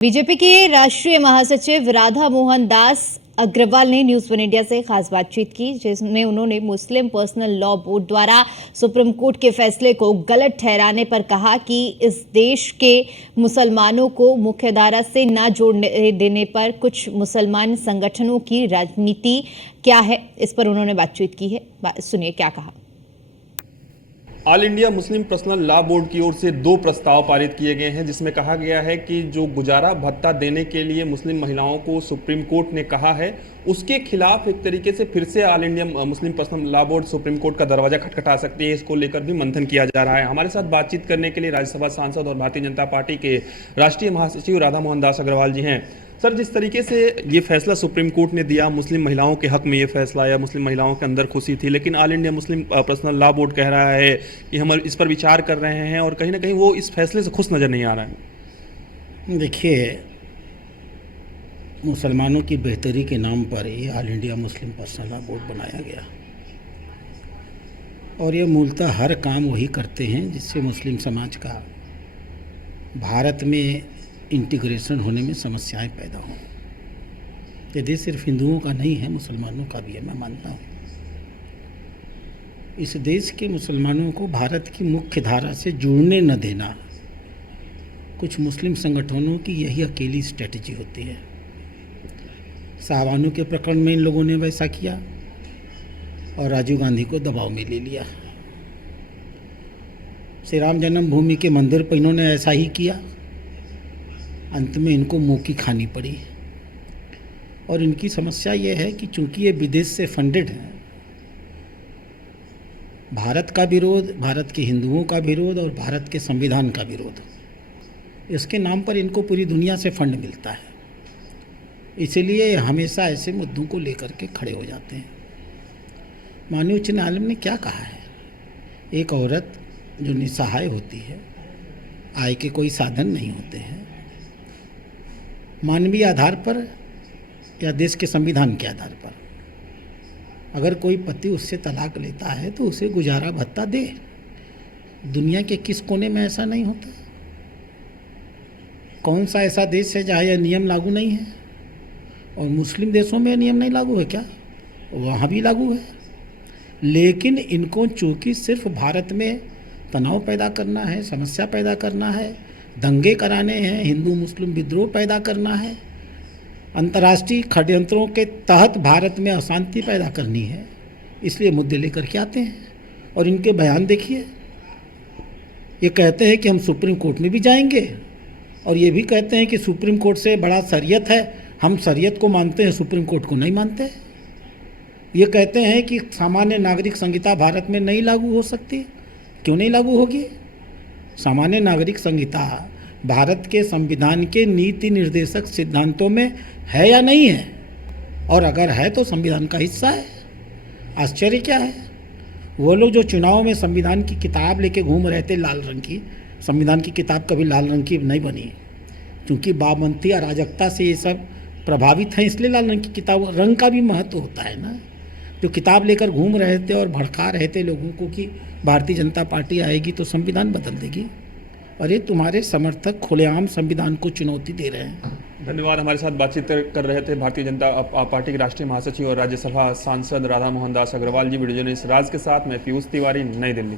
BJP के राष्ट्रीय महासचिव राधा मोहन दास अग्रवाल ने न्यूज वन इंडिया से खास बातचीत की, जिसमें उन्होंने मुस्लिम पर्सनल लॉ बोर्ड द्वारा सुप्रीम कोर्ट के फैसले को गलत ठहराने पर कहा कि इस देश के मुसलमानों को मुख्यधारा से न जोड़ने देने पर कुछ मुसलमान संगठनों की राजनीति क्या है, इस पर उन्होंने बातचीत की है। सुनिए क्या कहा। All India Muslim personal law board की ओर से 2 प्रस्ताव पारित किए गए हैं, जिसमें कहा गया है कि जो गुजारा भत्ता देने के लिए मुस्लिम महिलाओं को सुप्रीम कोर्ट ने कहा है, उसके खिलाफ एक तरीके से फिर से all India Muslim personal law board supreme court का दरवाजा खटखटा सकती है। इसको लेकर भी मंथन किया जा रहा है। हमारे साथ बातचीत करने के लिए राज्यसभा सांसद और भारतीय जनता पार्टी के राष्ट्रीय महासचिव राधा मोहन दास अग्रवाल जी हैं। सर, जिस तरीके से ये फैसला सुप्रीम कोर्ट ने दिया, मुस्लिम महिलाओं के हक में ये फैसला आया, मुस्लिम महिलाओं के अंदर खुशी थी, लेकिन all India Muslim personal law board कह रहा है कि हम इस पर विचार कर रहे हैं और कहीं ना कहीं वो इस फैसले से खुश नज़र नहीं आ रहा है। देखिए, मुसलमानों की बेहतरी के नाम पर ये all India Muslim personal law board बनाया गया और ये मूलतः हर काम वही करते हैं जिससे मुस्लिम समाज का भारत में इंटीग्रेशन होने में समस्याएं पैदा हों। ये देश सिर्फ हिंदुओं का नहीं है, मुसलमानों का भी है, मैं मानता हूँ। इस देश के मुसलमानों को भारत की मुख्य धारा से जुड़ने न देना कुछ मुस्लिम संगठनों की यही अकेली स्ट्रेटजी होती है। साहबानों के प्रकरण में इन लोगों ने वैसा किया और राजीव गांधी को दबाव में ले लिया। श्री राम जन्मभूमि के मंदिर पर इन्होंने ऐसा ही किया। अंत में इनको मुँह की खानी पड़ी और इनकी समस्या ये है कि चूंकि ये विदेश से फंडेड हैं, भारत का विरोध, भारत के हिंदुओं का विरोध और भारत के संविधान का विरोध, इसके नाम पर इनको पूरी दुनिया से फंड मिलता है। इसीलिए हमेशा ऐसे मुद्दों को लेकर के खड़े हो जाते हैं। माननीय उच्च न्यायालय ने क्या कहा है, एक औरत जो निसहाय होती है, आय के कोई साधन नहीं होते हैं, मानवीय आधार पर या देश के संविधान के आधार पर अगर कोई पति उससे तलाक लेता है तो उसे गुजारा भत्ता दे। दुनिया के किस कोने में ऐसा नहीं होता? कौन सा ऐसा देश है जहाँ यह नियम लागू नहीं है? और मुस्लिम देशों में नियम नहीं लागू है क्या? वहाँ भी लागू है। लेकिन इनको चूँकि सिर्फ भारत में तनाव पैदा करना है, समस्या पैदा करना है, दंगे कराने हैं, हिंदू मुस्लिम विद्रोह पैदा करना है, अंतर्राष्ट्रीय षड्यंत्रों के तहत भारत में अशांति पैदा करनी है, इसलिए मुद्दे लेकर के आते हैं। और इनके बयान देखिए, ये कहते हैं कि हम सुप्रीम कोर्ट में भी जाएंगे और ये भी कहते हैं कि सुप्रीम कोर्ट से बड़ा शरीयत है, हम शरीयत को मानते हैं, सुप्रीम कोर्ट को नहीं मानते। ये कहते हैं कि सामान्य नागरिक संहिता भारत में नहीं लागू हो सकती। क्यों नहीं लागू होगी? सामान्य नागरिक संहिता भारत के संविधान के नीति निर्देशक सिद्धांतों में है या नहीं है? और अगर है तो संविधान का हिस्सा है। आश्चर्य क्या है? वो लोग जो चुनाव में संविधान की किताब लेके घूम रहे थे, लाल रंग की, संविधान की किताब कभी लाल रंग की नहीं बनी, क्योंकि वामपंथी अराजकता से ये सब प्रभावित हैं, इसलिए लाल रंग की किताब, रंग का भी महत्व होता है ना। जो किताब लेकर घूम रहे थे और भड़का रहे थे लोगों को कि भारतीय जनता पार्टी आएगी तो संविधान बदल देगी, और ये तुम्हारे समर्थक खुलेआम संविधान को चुनौती दे रहे हैं। धन्यवाद। हमारे साथ बातचीत कर रहे थे भारतीय जनता पार्टी के राष्ट्रीय महासचिव और राज्यसभा सांसद राधा मोहन दास अग्रवाल जी। वीडियो जर्नलिस्ट राज के साथ मैं पीयूष तिवारी, नई दिल्ली।